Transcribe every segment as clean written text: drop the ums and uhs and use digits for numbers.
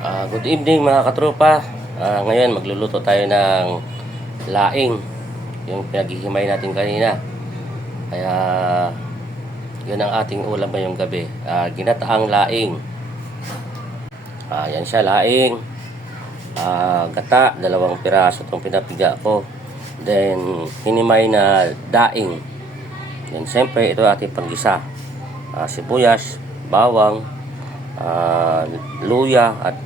Good evening mga katropa. Ngayon magluluto tayo ng laing, yung pinaghihimay natin kanina. Kaya yun ang ating ulam ngayong gabi. Ginataang laing. Yan siya, laing. Gata, 2 piraso itong pinapiga ko. Then hinimay na daing. Then siyempre ito ating panggisa. Sibuyas, bawang, luya at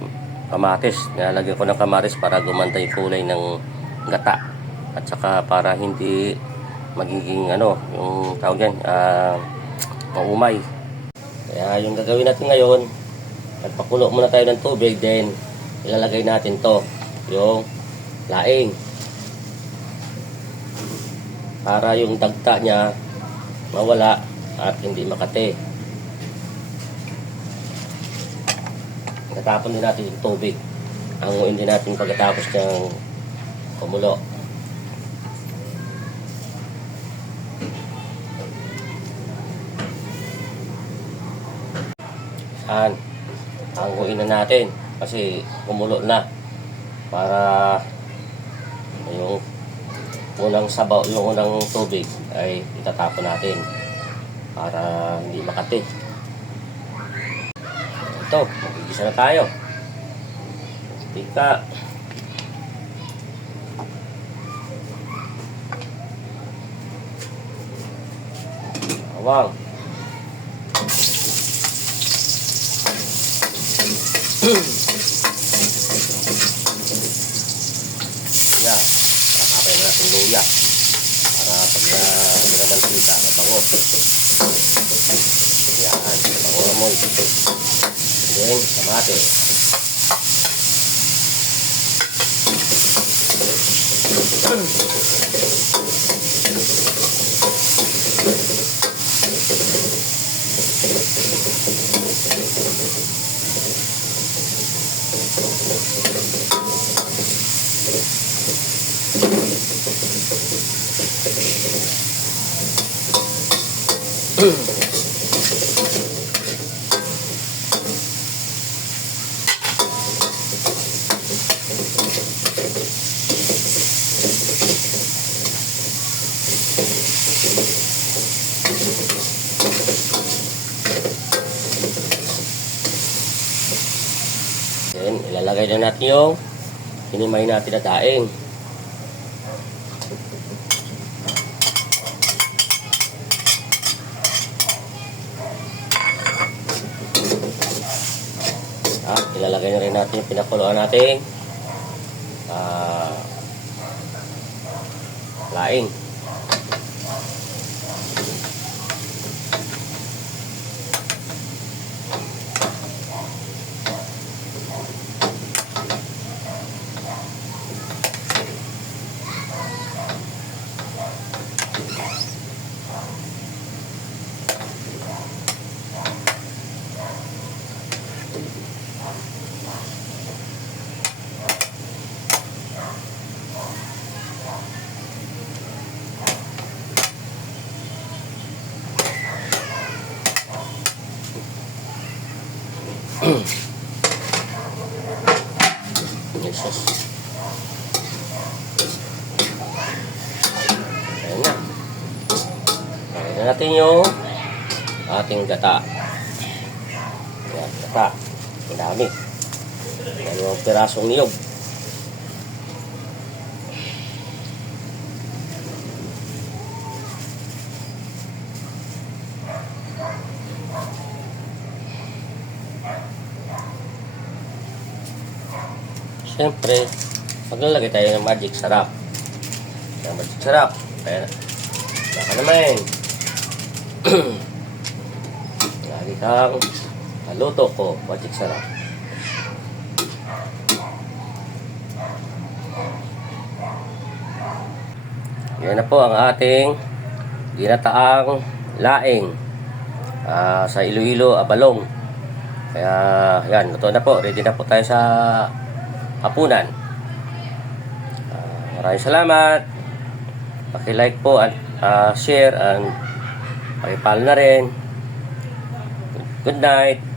kamatis. Nilalagyan ko ng kamatis para gumanda yung kulay ng gata at saka para hindi magiging yung tawag yan, maumay. Kaya yung gagawin natin ngayon, nagpakulo muna tayo ng tubig, then ilalagay natin to yung laing para yung dagta niya mawala at hindi makate. Natapon din natin yung tubig. Hanguin din natin pagkatapos ng kumulo. Hanguin na natin kasi kumulo na para yung unang sabaw, yung unang tubig ay itatapon natin para hindi makati. Ito, mag-igisa na tayo. Tika. Bawang. Yan. Kakapay na natin luya. Para pag nagmantika, mabango. Yan. Mabango naman. Then, kamate. Then, ilalagay na natin yung hinimay natin na daing. Ilalagay na rin natin yung pinakuluan natin laing. Jesus. Ayan na. Ayan na natin yung ating gata. Ayan, gata. Ang dami. 2 pirasong niyog. Siyempre, maglalagay tayo ng magic sarap. Yung magic sarap. Kaya, baka naman. Lagi kang haluto ko, magic sarap. Yan na po ang ating ginataang laing sa Iloilo, Abalong. Kaya, yan, luto na po. Ready na po tayo sa hapunan. Maraming salamat. Paki-like po at share and paki-follow na rin. Good night.